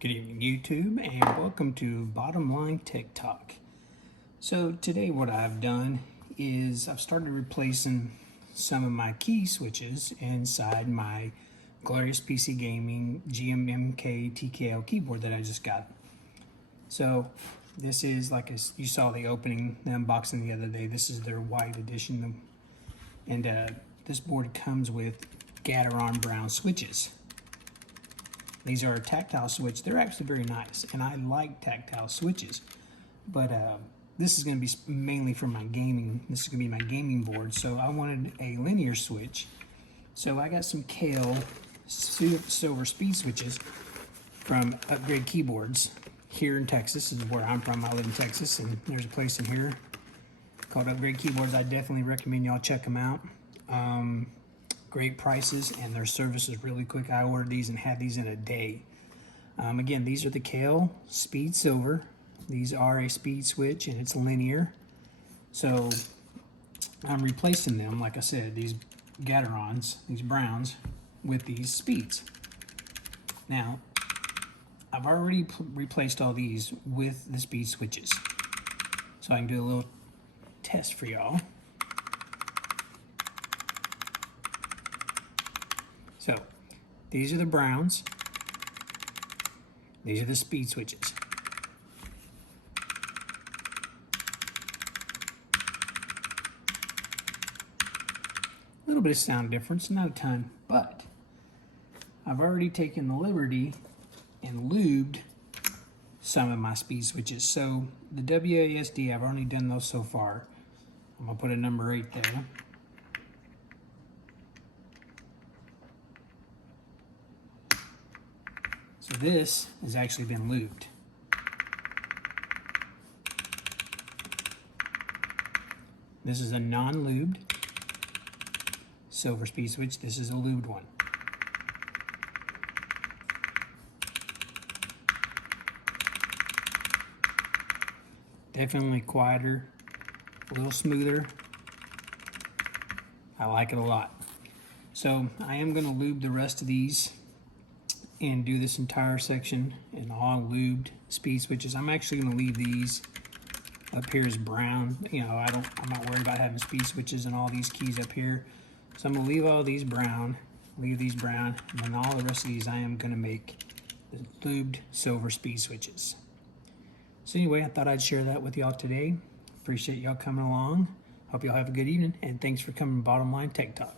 Good evening, YouTube, and welcome to Bottom Line Tech Talk. So today what I've done is I've started replacing some of my key switches inside my glorious PC Gaming GMMK TKL keyboard that I just got. So this is, like you saw the unboxing the other day, this is their white edition, and this board comes with Gateron brown switches. These are a tactile switch. They're actually very nice, and I like tactile switches. But this is going to be mainly for my gaming. This is going to be my gaming board. So I wanted a linear switch. So I got some Kailh Silver Speed switches from Upgrade Keyboards here in Texas. This is where I'm from. I live in Texas, and there's a place in here called Upgrade Keyboards. I definitely recommend y'all check them out. Great prices, and their service is really quick. I ordered these and had these in a day. Again, these are the Kailh Speed Silver. These are a speed switch, and it's linear. So I'm replacing them, like I said, these Gaterons, these browns, with these speeds. Now, I've already replaced all these with the speed switches. So I can do a little test for y'all. So, these are the browns. These are the speed switches. A little bit of sound difference, not a ton, but I've already taken the liberty and lubed some of my speed switches. So, the WASD, I've only done those so far. I'm going to put a number 8 there. So this has actually been lubed. This is a non-lubed silver speed switch. This is a lubed one. Definitely quieter, a little smoother. I like it a lot. So I am going to lube the rest of these and do this entire section in all lubed speed switches. I'm actually going to leave these up here as brown. You know, I'm not worried about having speed switches and all these keys up here. So I'm going to leave all these brown, and then all the rest of these I am going to make the lubed silver speed switches. So anyway, I thought I'd share that with y'all today. Appreciate y'all coming along. Hope y'all have a good evening, and thanks for coming to Bottom Line Tech Talk.